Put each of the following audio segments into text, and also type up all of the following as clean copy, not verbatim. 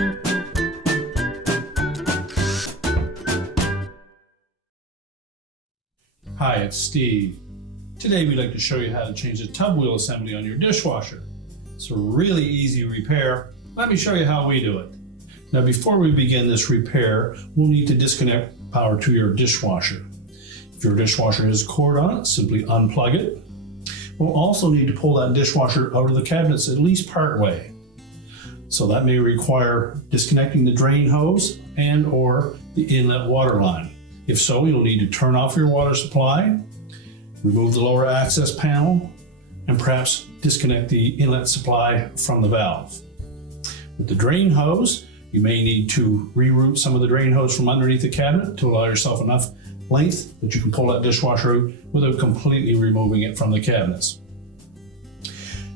Hi, it's Steve. Today we'd like to show you how to change the tub wheel assembly on your dishwasher. It's a really easy repair. Let me show you how we do it. Now before we begin this repair, we'll need to disconnect power to your dishwasher. If your dishwasher has a cord on it, simply unplug it. We'll also need to pull that dishwasher out of the cabinets at least part way. So that may require disconnecting the drain hose and or the inlet water line. If so, you'll need to turn off your water supply, remove the lower access panel, and perhaps disconnect the inlet supply from the valve. With the drain hose, you may need to reroute some of the drain hose from underneath the cabinet to allow yourself enough length that you can pull that dishwasher out without completely removing it from the cabinets.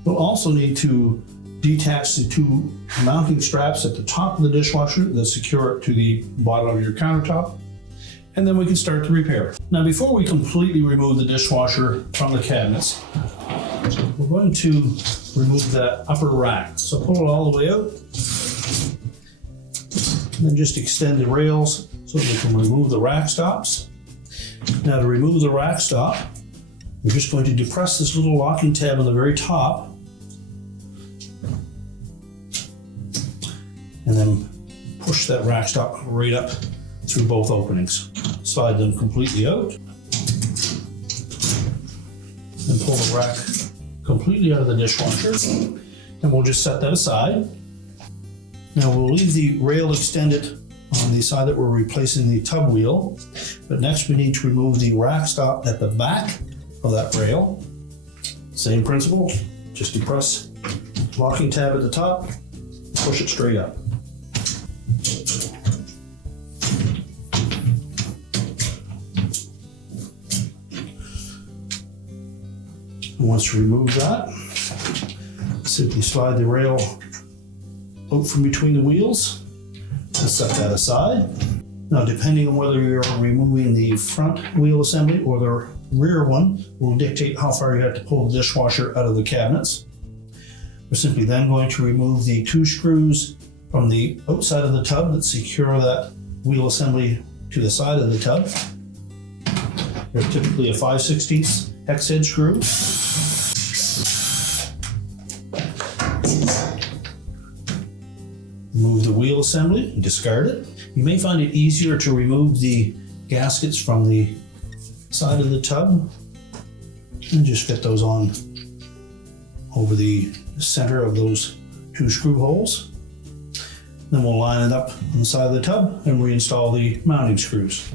You'll also need to detach the two mounting straps at the top of the dishwasher that secure it to the bottom of your countertop, and then we can start the repair. Now before we completely remove the dishwasher from the cabinets, we're going to remove that upper rack. So pull it all the way out, and then just extend the rails so that we can remove the rack stops. Now to remove the rack stop, we're just going to depress this little locking tab on the very top, and then push that rack stop right up through both openings. Slide them completely out, and pull the rack completely out of the dishwasher, and we'll just set that aside. Now we'll leave the rail extended on the side that we're replacing the tub wheel, but next we need to remove the rack stop at the back of that rail. Same principle, just depress locking tab at the top, push it straight up. And once you remove that, simply slide the rail out from between the wheels and set that aside. Now, depending on whether you're removing the front wheel assembly or the rear one will dictate how far you have to pull the dishwasher out of the cabinets. We're simply then going to remove the two screws from the outside of the tub that secure that wheel assembly to the side of the tub. They're typically a 5/16 hex head screw. Remove the wheel assembly and discard it. You may find it easier to remove the gaskets from the side of the tub and just fit those on over the center of those two screw holes. Then we'll line it up on the side of the tub and reinstall the mounting screws.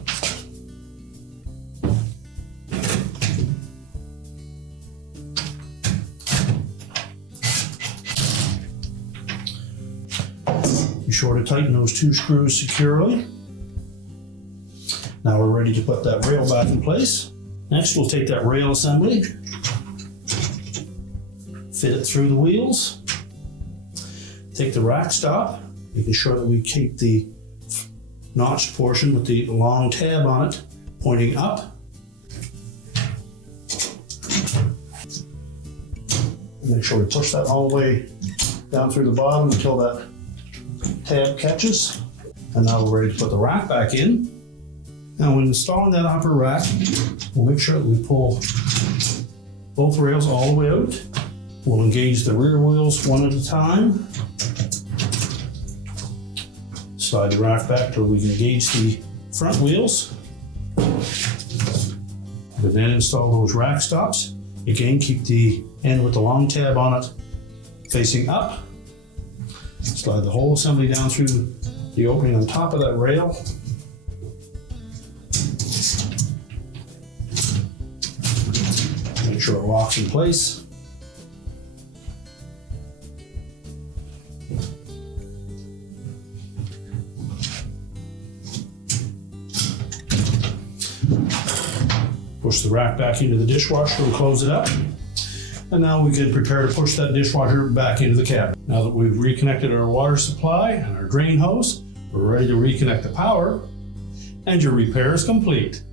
Be sure to tighten those two screws securely. Now we're ready to put that rail back in place. Next, we'll take that rail assembly, fit it through the wheels, take the rack stop, making sure that we keep the notched portion with the long tab on it pointing up. Make sure we push that all the way down through the bottom until that tab catches. And now we're ready to put the rack back in. Now when installing that upper rack, we'll make sure that we pull both rails all the way out. We'll engage the rear wheels one at a time. Slide the rack back till we can engage the front wheels. And then install those rack stops. Again, keep the end with the long tab on it facing up. Slide the whole assembly down through the opening on top of that rail. Make sure it locks in place. Push the rack back into the dishwasher and close it up. And now we can prepare to push that dishwasher back into the cabinet. Now that we've reconnected our water supply and our drain hose, we're ready to reconnect the power, and your repair is complete.